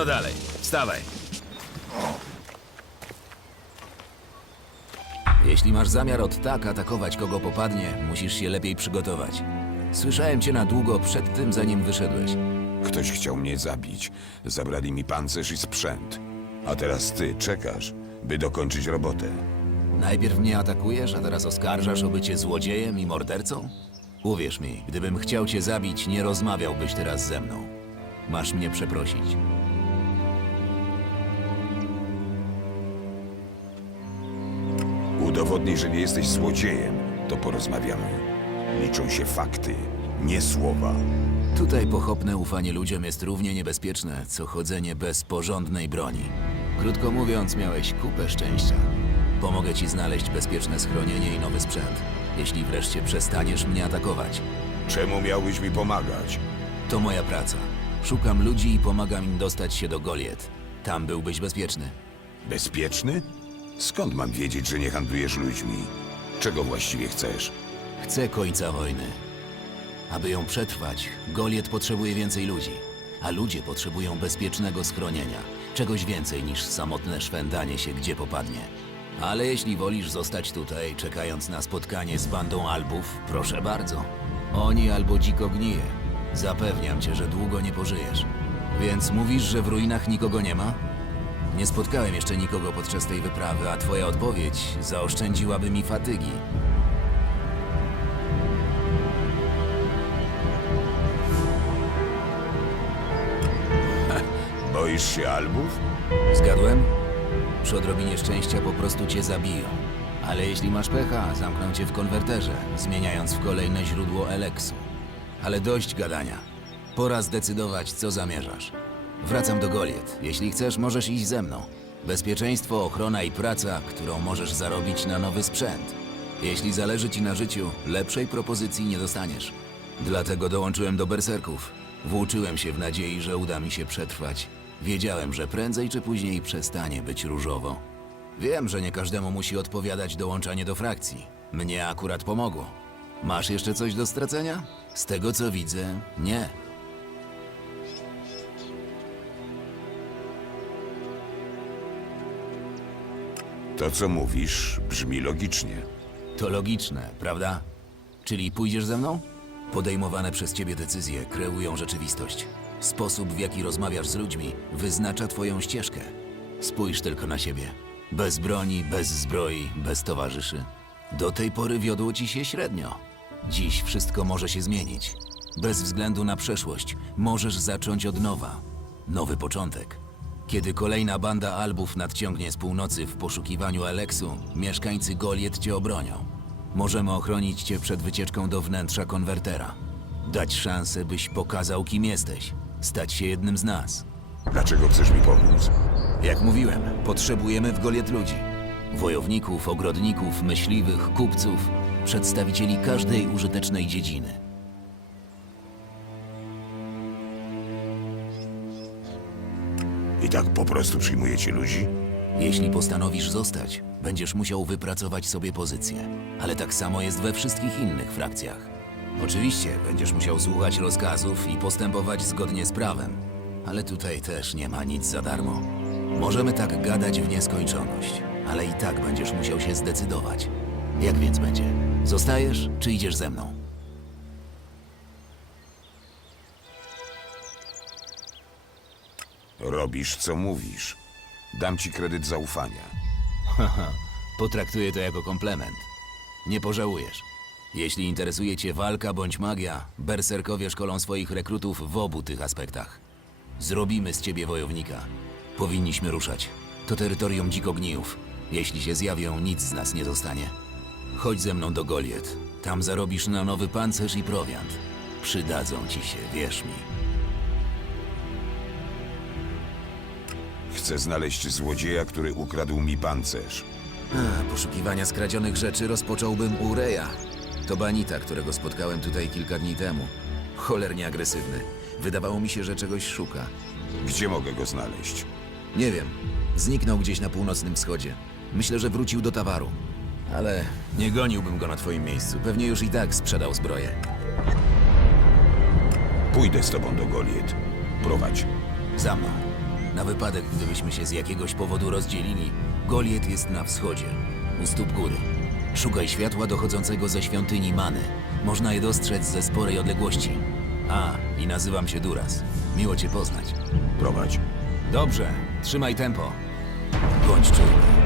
No dalej, wstawaj. Jeśli masz zamiar od tak atakować kogo popadnie, musisz się lepiej przygotować. Słyszałem cię na długo przed tym, zanim wyszedłeś. Ktoś chciał mnie zabić. Zabrali mi pancerz i sprzęt. A teraz ty czekasz, by dokończyć robotę. Najpierw mnie atakujesz, a teraz oskarżasz o bycie złodziejem i mordercą? Uwierz mi, gdybym chciał cię zabić, nie rozmawiałbyś teraz ze mną. Masz mnie przeprosić. Udowodnij, że nie jesteś złodziejem, to porozmawiamy. Liczą się fakty, nie słowa. Tutaj pochopne ufanie ludziom jest równie niebezpieczne, co chodzenie bez porządnej broni. Krótko mówiąc, miałeś kupę szczęścia. Pomogę ci znaleźć bezpieczne schronienie i nowy sprzęt, jeśli wreszcie przestaniesz mnie atakować. Czemu miałbyś mi pomagać? To moja praca. Szukam ludzi i pomagam im dostać się do Goliet. Tam byłbyś bezpieczny. Bezpieczny? Skąd mam wiedzieć, że nie handlujesz ludźmi? Czego właściwie chcesz? Chcę końca wojny. Aby ją przetrwać, Goliet potrzebuje więcej ludzi, a ludzie potrzebują bezpiecznego schronienia, czegoś więcej niż samotne szwendanie się gdzie popadnie. Ale jeśli wolisz zostać tutaj, czekając na spotkanie z bandą Albów, proszę bardzo. Oni albo dziko gnije. Zapewniam cię, że długo nie pożyjesz. Więc mówisz, że w ruinach nikogo nie ma? Nie spotkałem jeszcze nikogo podczas tej wyprawy, a twoja odpowiedź zaoszczędziłaby mi fatygi. Boisz się albów? Zgadłem? Przy odrobinie szczęścia po prostu cię zabiją. Ale jeśli masz pecha, zamkną cię w konwerterze, zmieniając w kolejne źródło Eleksu. Ale dość gadania. Pora zdecydować, co zamierzasz. Wracam do Goliet. Jeśli chcesz, możesz iść ze mną. Bezpieczeństwo, ochrona i praca, którą możesz zarobić na nowy sprzęt. Jeśli zależy ci na życiu, lepszej propozycji nie dostaniesz. Dlatego dołączyłem do berserków. Włóczyłem się w nadziei, że uda mi się przetrwać. Wiedziałem, że prędzej czy później przestanie być różowo. Wiem, że nie każdemu musi odpowiadać dołączanie do frakcji. Mnie akurat pomogło. Masz jeszcze coś do stracenia? Z tego co widzę, nie. To, co mówisz, brzmi logicznie. To logiczne, prawda? Czyli pójdziesz ze mną? Podejmowane przez ciebie decyzje kreują rzeczywistość. Sposób, w jaki rozmawiasz z ludźmi, wyznacza twoją ścieżkę. Spójrz tylko na siebie. Bez broni, bez zbroi, bez towarzyszy. Do tej pory wiodło ci się średnio. Dziś wszystko może się zmienić. Bez względu na przeszłość, możesz zacząć od nowa. Nowy początek. Kiedy kolejna banda albów nadciągnie z północy w poszukiwaniu Aleksu, mieszkańcy Goliet cię obronią. Możemy ochronić cię przed wycieczką do wnętrza konwertera. Dać szansę, byś pokazał, kim jesteś. Stać się jednym z nas. Dlaczego chcesz mi pomóc? Jak mówiłem, potrzebujemy w Goliet ludzi. Wojowników, ogrodników, myśliwych, kupców, przedstawicieli każdej użytecznej dziedziny. Tak po prostu przyjmujecie ludzi? Jeśli postanowisz zostać, będziesz musiał wypracować sobie pozycję. Ale tak samo jest we wszystkich innych frakcjach. Oczywiście będziesz musiał słuchać rozkazów i postępować zgodnie z prawem. Ale tutaj też nie ma nic za darmo. Możemy tak gadać w nieskończoność, ale i tak będziesz musiał się zdecydować. Jak więc będzie? Zostajesz, czy idziesz ze mną? Robisz, co mówisz. Dam ci kredyt zaufania. Potraktuję to jako komplement. Nie pożałujesz. Jeśli interesuje cię walka bądź magia, berserkowie szkolą swoich rekrutów w obu tych aspektach. Zrobimy z ciebie wojownika. Powinniśmy ruszać. To terytorium dzikognijów. Jeśli się zjawią, nic z nas nie zostanie. Chodź ze mną do Goliet. Tam zarobisz na nowy pancerz i prowiant. Przydadzą ci się, wierz mi. Chcę znaleźć złodzieja, który ukradł mi pancerz. A, poszukiwania skradzionych rzeczy rozpocząłbym u Reja. To Banita, którego spotkałem tutaj kilka dni temu. Cholernie agresywny. Wydawało mi się, że czegoś szuka. Gdzie mogę go znaleźć? Nie wiem. Zniknął gdzieś na północnym wschodzie. Myślę, że wrócił do towaru. Ale nie goniłbym go na twoim miejscu. Pewnie już i tak sprzedał zbroję. Pójdę z tobą do Goliet. Prowadź. Za mną. Na wypadek, gdybyśmy się z jakiegoś powodu rozdzielili, Goliet jest na wschodzie, u stóp góry. Szukaj światła dochodzącego ze świątyni Many. Można je dostrzec ze sporej odległości. A, i nazywam się Duras. Miło cię poznać. Prowadź. Dobrze, trzymaj tempo. Bądź czujny.